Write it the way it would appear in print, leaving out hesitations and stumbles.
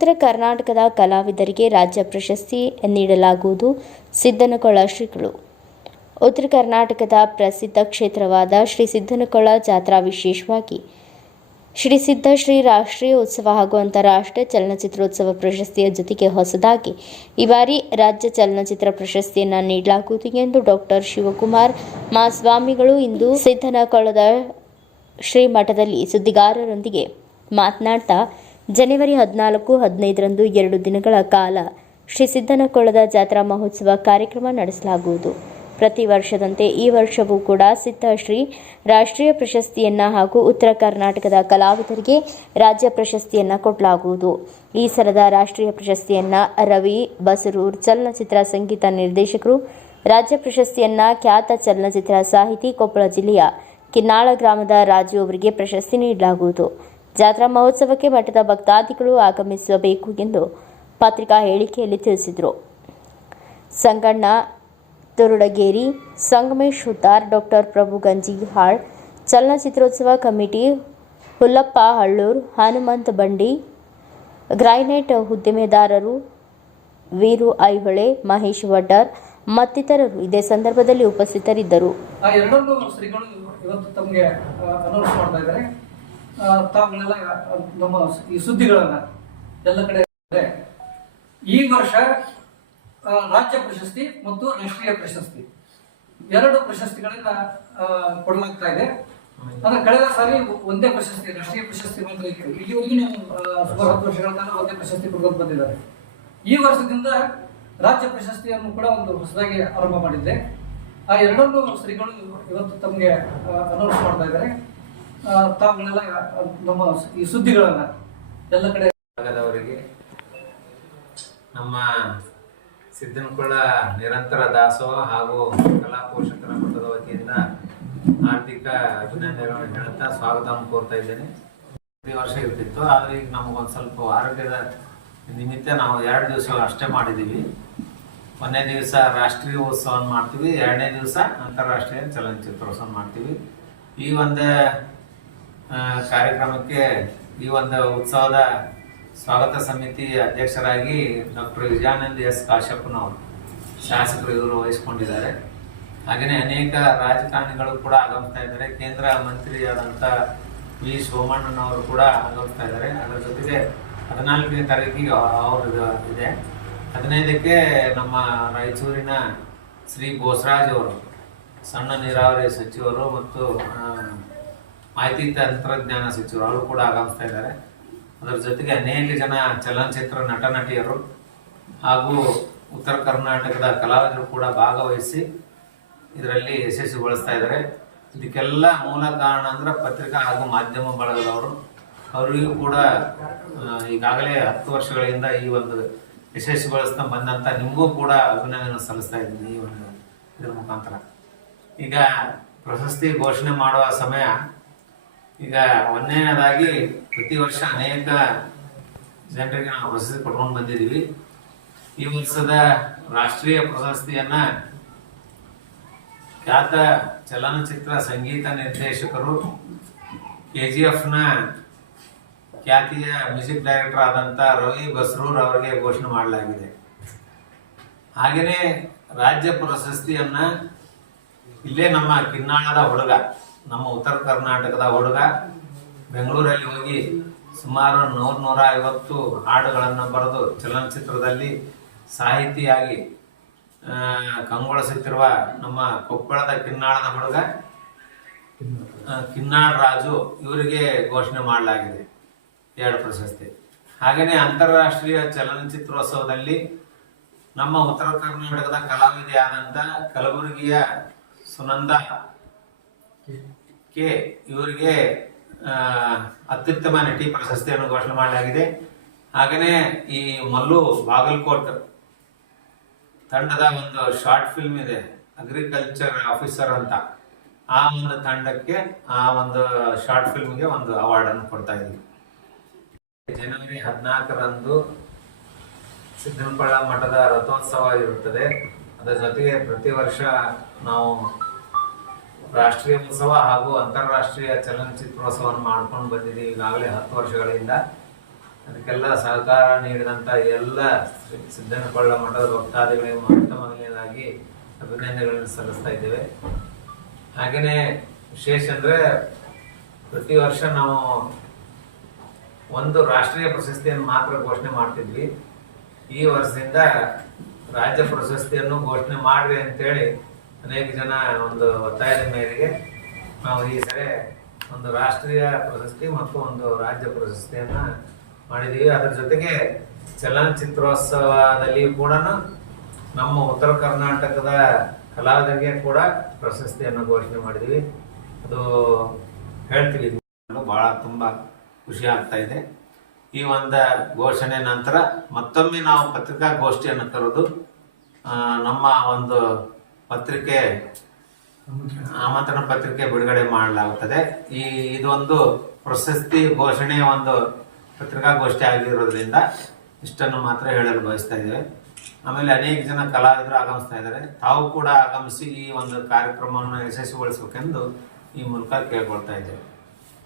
ಉತ್ತರ ಕರ್ನಾಟಕದ ಕಲಾವಿದರಿಗೆ ರಾಜ್ಯ ಪ್ರಶಸ್ತಿ ನೀಡಲಾಗುವುದು. ಸಿದ್ದನಕೊಳ ಶ್ರೀಗಳು. ಉತ್ತರ ಕರ್ನಾಟಕದ ಪ್ರಸಿದ್ಧ ಕ್ಷೇತ್ರವಾದ ಶ್ರೀ ಸಿದ್ದನಕೊಳ ಜಾತ್ರಾ, ವಿಶೇಷವಾಗಿ ಶ್ರೀ ಸಿದ್ಧ ಶ್ರೀ ರಾಷ್ಟ್ರೀಯ ಉತ್ಸವ ಹಾಗೂ ಅಂತಾರಾಷ್ಟ್ರೀಯ ಚಲನಚಿತ್ರೋತ್ಸವ ಪ್ರಶಸ್ತಿಯ ಜೊತೆಗೆ ಹೊಸದಾಗಿ ಈ ಬಾರಿ ರಾಜ್ಯ ಚಲನಚಿತ್ರ ಪ್ರಶಸ್ತಿಯನ್ನು ನೀಡಲಾಗುವುದು ಎಂದು ಡಾಕ್ಟರ್ ಶಿವಕುಮಾರ್ ಮಾಸ್ವಾಮಿಗಳು ಇಂದು ಸಿದ್ದನಕೊಳದ ಶ್ರೀಮಠದಲ್ಲಿ ಸುದ್ದಿಗಾರರೊಂದಿಗೆ ಮಾತನಾಡ್ತಾ, ಜನವರಿ 14-15ರಂದು 2 ದಿನಗಳ ಕಾಲ ಶ್ರೀ ಸಿದ್ದನಕೊಳದ ಜಾತ್ರಾ ಮಹೋತ್ಸವ ಕಾರ್ಯಕ್ರಮ ನಡೆಸಲಾಗುವುದು. ಪ್ರತಿ ವರ್ಷದಂತೆ ಈ ವರ್ಷವೂ ಕೂಡ ಸಿದ್ಧ ಶ್ರೀ ರಾಷ್ಟ್ರೀಯ ಪ್ರಶಸ್ತಿಯನ್ನು ಹಾಗೂ ಉತ್ತರ ಕರ್ನಾಟಕದ ಕಲಾವಿದರಿಗೆ ರಾಜ್ಯ ಪ್ರಶಸ್ತಿಯನ್ನು ಕೊಡಲಾಗುವುದು. ಈ ಸಲದ ರಾಷ್ಟ್ರೀಯ ಪ್ರಶಸ್ತಿಯನ್ನು ರವಿ ಬಸರೂರ್ ಚಲನಚಿತ್ರ ಸಂಗೀತ ನಿರ್ದೇಶಕರು, ರಾಜ್ಯ ಪ್ರಶಸ್ತಿಯನ್ನು ಖ್ಯಾತ ಚಲನಚಿತ್ರ ಸಾಹಿತಿ ಕೊಪ್ಪಳ ಜಿಲ್ಲೆಯ ಕಿನ್ನಾಳ ಗ್ರಾಮದ ರಾಜು ಅವರಿಗೆ ಪ್ರಶಸ್ತಿ ನೀಡಲಾಗುವುದು. ಜಾತ್ರಾ ಮಹೋತ್ಸವಕ್ಕೆ ಮಠದ ಭಕ್ತಾದಿಗಳು ಆಗಮಿಸಬೇಕು ಎಂದು ಪತ್ರಿಕಾ ಹೇಳಿಕೆಯಲ್ಲಿ ತಿಳಿಸಿದರು. ಸಂಗಣ್ಣ ತುರುಡಗೇರಿ, ಸಂಗಮೇಶ್ ಹುತ್ತಾರ್, ಡಾಕ್ಟರ್ ಪ್ರಭು ಗಂಜಿಹಾಳ್, ಚಲನಚಿತ್ರೋತ್ಸವ ಕಮಿಟಿ ಹುಲ್ಲಪ್ಪ ಹಳ್ಳೂರ್, ಹನುಮಂತ ಬಂಡಿ, ಗ್ರೈನೇಟ್ ಉದ್ದಿಮೆದಾರರು ವೀರು ಐಹೊಳೆ, ಮಹೇಶ್ ವಡ್ಡರ್ ಮತ್ತಿತರರು ಇದೇ ಸಂದರ್ಭದಲ್ಲಿ ಉಪಸ್ಥಿತರಿದ್ದರು. ತಾವುಗಳೆಲ್ಲ ನಮ್ಮ ಈ ಸುದ್ದಿಗಳನ್ನ ಎಲ್ಲ ಕಡೆ ಈ ವರ್ಷ ರಾಜ್ಯ ಪ್ರಶಸ್ತಿ ಮತ್ತು ರಾಷ್ಟ್ರೀಯ ಪ್ರಶಸ್ತಿ 2 ಪ್ರಶಸ್ತಿಗಳನ್ನ ಕೊಡಲಾಗ್ತಾ ಇದೆ. ಅಂದ್ರೆ ಕಳೆದ ಸಾರಿ ಒಂದೇ ಪ್ರಶಸ್ತಿ, ರಾಷ್ಟ್ರೀಯ ಪ್ರಶಸ್ತಿ ಮಾತ್ರ ಇತ್ತು. ಇಲ್ಲಿವರೆಗೂ ನಾವು ಸುಮಾರು 10 ವರ್ಷಗಳ ಕಾಲ ಒಂದೇ ಪ್ರಶಸ್ತಿ ಕೊಡ್ಕೊಂಡು ಬಂದಿದ್ದಾರೆ. ಈ ವರ್ಷದಿಂದ ರಾಜ್ಯ ಪ್ರಶಸ್ತಿಯನ್ನು ಕೂಡ ಒಂದು ಹೊಸದಾಗಿ ಆರಂಭ ಮಾಡಿದ್ದೆ. ಆ 2 ಶ್ರೀಗಳು ಇವತ್ತು ತಮಗೆ ಅನೌನ್ಸ್ ಮಾಡ್ತಾ ಇದ್ದಾರೆ. ತಾವುಗಳೆಲ್ಲ ನಮ್ಮ ಈ ಸುದ್ದಿಗಳನ್ನ ಎಲ್ಲ ಕಡೆ ನಮ್ಮ ಸಿದ್ದನಕೊಳ ನಿರಂತರ ದಾಸೋಹ ಹಾಗೂ ಕಲಾ ಪೋಷಕರ ಮಠದ ವತಿಯಿಂದ ಹಾರ್ದಿಕ ಅಭಿನಂದನೆಗಳನ್ನು ಹೇಳುತ್ತಾ ಸ್ವಾಗತವನ್ನು ಕೋರ್ತಾ ಇದ್ದೇನೆ. ಪ್ರತಿ ವರ್ಷ ಇರ್ತಿತ್ತು, ಆದರೆ ಈಗ ನಮಗೊಂದು ಸ್ವಲ್ಪ ಆರೋಗ್ಯದ ನಿಮಿತ್ತ ನಾವು 2 ದಿವಸ ಅಷ್ಟೇ ಮಾಡಿದ್ದೀವಿ. 1ನೇ ದಿವಸ ರಾಷ್ಟ್ರೀಯ ಉತ್ಸವವನ್ನು ಮಾಡ್ತೀವಿ, 2ನೇ ದಿವಸ ಅಂತಾರಾಷ್ಟ್ರೀಯ ಚಲನಚಿತ್ರೋತ್ಸವ ಮಾಡ್ತೀವಿ. ಈ ಒಂದು ಕಾರ್ಯಕ್ರಮಕ್ಕೆ, ಈ ಒಂದು ಉತ್ಸವದ ಸ್ವಾಗತ ಸಮಿತಿ ಅಧ್ಯಕ್ಷರಾಗಿ ಡಾಕ್ಟರ್ ವಿಜಯಾನಂದ ಎಸ್ ಕಾಶ್ಯಪ್ಪನವರು ಶಾಸಕರು ಇವರು ವಹಿಸಿಕೊಂಡಿದ್ದಾರೆ. ಹಾಗೆಯೇ ಅನೇಕ ರಾಜಕಾರಣಿಗಳು ಕೂಡ ಆಗಮಿಸ್ತಾ ಇದ್ದಾರೆ. ಕೇಂದ್ರ ಮಂತ್ರಿಯಾದಂಥ ವಿ ಸೋಮಣ್ಣನವರು ಕೂಡ ಆಗಮಿಸ್ತಾ ಇದ್ದಾರೆ. ಅದರ ಜೊತೆಗೆ 14ನೇ ತಾರೀಕಿಗೆ ಅವ್ರದ್ದು ಇದೆ. 15ಕ್ಕೆ ನಮ್ಮ ರಾಯಚೂರಿನ ಶ್ರೀ ಬೋಸರಾಜ್ ಅವರು, ಸಣ್ಣ ನೀರಾವರಿ ಸಚಿವರು ಮತ್ತು ಮಾಹಿತಿ ತಂತ್ರಜ್ಞಾನ ಸಚಿವರು, ಅವರು ಕೂಡ ಆಗಮಿಸ್ತಾ ಇದ್ದಾರೆ. ಅದರ ಜೊತೆಗೆ ಅನೇಕ ಜನ ಚಲನಚಿತ್ರ ನಟ ನಟಿಯರು ಹಾಗೂ ಉತ್ತರ ಕರ್ನಾಟಕದ ಕಲಾವಿದರು ಕೂಡ ಭಾಗವಹಿಸಿ ಇದರಲ್ಲಿ ಯಶಸ್ವಿಗೊಳಿಸ್ತಾ ಇದ್ದಾರೆ. ಇದಕ್ಕೆಲ್ಲ ಮೂಲ ಕಾರಣ ಅಂದ್ರೆ ಪತ್ರಿಕಾ ಹಾಗೂ ಮಾಧ್ಯಮ ಬಳಗದವರು. ಅವರಿಗೂ ಕೂಡ ಈಗಾಗಲೇ 10 ವರ್ಷಗಳಿಂದ ಈ ಒಂದು ಯಶಸ್ವಿಗೊಳಿಸ್ತಾ ಬಂದಂಥ ನಿಮಗೂ ಕೂಡ ಅಭಿನಂದನೆ ಸಲ್ಲಿಸ್ತಾ ಇದ್ದೀನಿ. ಈ ಒಂದು ಇದರ ಮುಖಾಂತರ ಈಗ ಪ್ರಶಸ್ತಿ ಘೋಷಣೆ ಮಾಡುವ ಸಮಯ. ಈಗ 1ನೇದಾಗಿ ಪ್ರತಿ ವರ್ಷ ಅನೇಕ ಜನರಿಗೆ ನಾವು ಪ್ರಶಸ್ತಿ ಕೊಟ್ಕೊಂಡು ಬಂದಿದ್ದೀವಿ. ಈ ವರ್ಷದ ರಾಷ್ಟ್ರೀಯ ಪ್ರಶಸ್ತಿಯನ್ನ ಖ್ಯಾತ ಚಲನಚಿತ್ರ ಸಂಗೀತ ನಿರ್ದೇಶಕರು, KGFನ ಖ್ಯಾತಿಯ ಮ್ಯೂಸಿಕ್ ಡೈರೆಕ್ಟರ್ ಆದಂಥ ರವಿ ಬಸ್ರೂರ್ ಅವರಿಗೆ ಘೋಷಣೆ ಮಾಡಲಾಗಿದೆ. ಹಾಗೆಯೇ ರಾಜ್ಯ ಪ್ರಶಸ್ತಿಯನ್ನ ಇಲ್ಲೇ ನಮ್ಮ ಕಿನ್ನಾಳದ ಹುಡುಗ, ನಮ್ಮ ಉತ್ತರ ಕರ್ನಾಟಕದ ಹುಡುಗ, ಬೆಂಗಳೂರಲ್ಲಿ ಹೋಗಿ ಸುಮಾರು 100-150 ಹಾಡುಗಳನ್ನು ಬರೆದು ಚಲನಚಿತ್ರದಲ್ಲಿ ಸಾಹಿತಿಯಾಗಿ ಕಂಗೊಳಿಸುತ್ತಿರುವ ನಮ್ಮ ಕೊಪ್ಪಳದ ಕಿನ್ನಾಳದ ಹುಡುಗ ಕಿನ್ನಾಳ್ ರಾಜು ಇವರಿಗೆ ಘೋಷಣೆ ಮಾಡಲಾಗಿದೆ 2 ಪ್ರಶಸ್ತಿ. ಹಾಗೆಯೇ ಅಂತಾರಾಷ್ಟ್ರೀಯ ಚಲನಚಿತ್ರೋತ್ಸವದಲ್ಲಿ ನಮ್ಮ ಉತ್ತರ ಕರ್ನಾಟಕದ ಕಲಾವಿದೆಯಾದಂಥ ಕಲಬುರಗಿಯ ಸುನಂದ ಕೆ ಇವರಿಗೆ ಅತ್ಯುತ್ತಮ ನಟಿ ಪ್ರಶಸ್ತಿಯನ್ನು ಘೋಷಣೆ ಮಾಡಲಾಗಿದೆ. ಹಾಗೆಯೇ ಈ ಮಲ್ಲು ಬಾಗಲಕೋಟ್ ತಂಡದ ಒಂದು ಶಾರ್ಟ್ ಫಿಲ್ಮ್ ಇದೆ, ಅಗ್ರಿಕಲ್ಚರ್ ಆಫೀಸರ್ ಅಂತ. ಆ ಒಂದು ತಂಡಕ್ಕೆ, ಆ ಒಂದು ಶಾರ್ಟ್ ಫಿಲ್ಮ್ಗೆ ಒಂದು ಅವಾರ್ಡ್ ಅನ್ನು ಕೊಡ್ತಾ ಇದ್ದೀವಿ. ಜನವರಿ 14ರಂದು ಸಿದ್ದನಕೊಳ ಮಠದ ರಥೋತ್ಸವ ಇರುತ್ತದೆ. ಅದರ ಜೊತೆಗೆ ಪ್ರತಿ ವರ್ಷ ನಾವು ರಾಷ್ಟ್ರೀಯ ಉತ್ಸವ ಹಾಗೂ ಅಂತಾರಾಷ್ಟ್ರೀಯ ಚಲನಚಿತ್ರೋತ್ಸವವನ್ನು ಮಾಡ್ಕೊಂಡು ಬಂದಿದ್ದೀವಿ ಈಗಾಗಲೇ 10 ವರ್ಷಗಳಿಂದ. ಅದಕ್ಕೆಲ್ಲ ಸಹಕಾರ ನೀಡಿದಂಥ ಎಲ್ಲ ಸಿದ್ದನಕೊಳ್ಳ ಮಠದ ಭಕ್ತಾದಿಗಳಿಗೆ ಮೊದಲನೇದಾಗಿ ಅಭಿನಂದನೆಗಳನ್ನು ಸಲ್ಲಿಸ್ತಾ ಇದ್ದೇವೆ. ಹಾಗೆಯೇ ವಿಶೇಷ ಅಂದರೆ ಪ್ರತಿ ವರ್ಷ ನಾವು ಒಂದು ರಾಷ್ಟ್ರೀಯ ಪ್ರಶಸ್ತಿಯನ್ನು ಮಾತ್ರ ಘೋಷಣೆ ಮಾಡ್ತಿದ್ವಿ. ಈ ವರ್ಷದಿಂದ ರಾಜ್ಯ ಪ್ರಶಸ್ತಿಯನ್ನು ಘೋಷಣೆ ಮಾಡ್ರಿ ಅಂತೇಳಿ ಅನೇಕ ಜನ ಒಂದು ಒತ್ತಾಯದ ಮೇರೆಗೆ ನಾವು ಈ ಸರಿ ಒಂದು ರಾಷ್ಟ್ರೀಯ ಪ್ರಶಸ್ತಿ ಮತ್ತು ಒಂದು ರಾಜ್ಯ ಪ್ರಶಸ್ತಿಯನ್ನು ಮಾಡಿದ್ದೀವಿ. ಅದರ ಜೊತೆಗೆ ಚಲನಚಿತ್ರೋತ್ಸವದಲ್ಲಿ ಕೂಡ ನಮ್ಮ ಉತ್ತರ ಕರ್ನಾಟಕದ ಕಲಾವಿದರಿಗೆ ಕೂಡ ಪ್ರಶಸ್ತಿಯನ್ನು ಘೋಷಣೆ ಮಾಡಿದ್ದೀವಿ. ಅದು ಹೇಳ್ತೀವಿ, ಭಾಳ ತುಂಬ ಖುಷಿ ಆಗ್ತಾ ಇದೆ. ಈ ಒಂದು ಘೋಷಣೆ ನಂತರ ಮತ್ತೊಮ್ಮೆ ನಾವು ಪತ್ರಿಕಾಗೋಷ್ಠಿಯನ್ನು ಕರೆದು ನಮ್ಮ ಒಂದು ಪತ್ರಿಕೆ ಆಮಂತ್ರಣ ಪತ್ರಿಕೆ ಬಿಡುಗಡೆ ಮಾಡಲಾಗುತ್ತದೆ. ಇದೊಂದು ಪ್ರಶಸ್ತಿ ಘೋಷಣೆಯ ಒಂದು ಪತ್ರಿಕಾಗೋಷ್ಠಿ ಆಗಿರೋದ್ರಿಂದ ಇಷ್ಟನ್ನು ಮಾತ್ರ ಹೇಳಲು ಬಯಸ್ತಾ ಇದ್ದೇವೆ. ಆಮೇಲೆ ಅನೇಕ ಜನ ಕಲಾವಿದರು ಆಗಮಿಸ್ತಾ ಇದ್ದಾರೆ. ತಾವು ಕೂಡ ಆಗಮಿಸಿ ಈ ಒಂದು ಕಾರ್ಯಕ್ರಮವನ್ನು ಯಶಸ್ವಿಗೊಳಿಸಬೇಕೆಂದು ಈ ಮೂಲಕ ಕೇಳ್ಕೊಳ್ತಾ ಇದ್ದೇವೆ.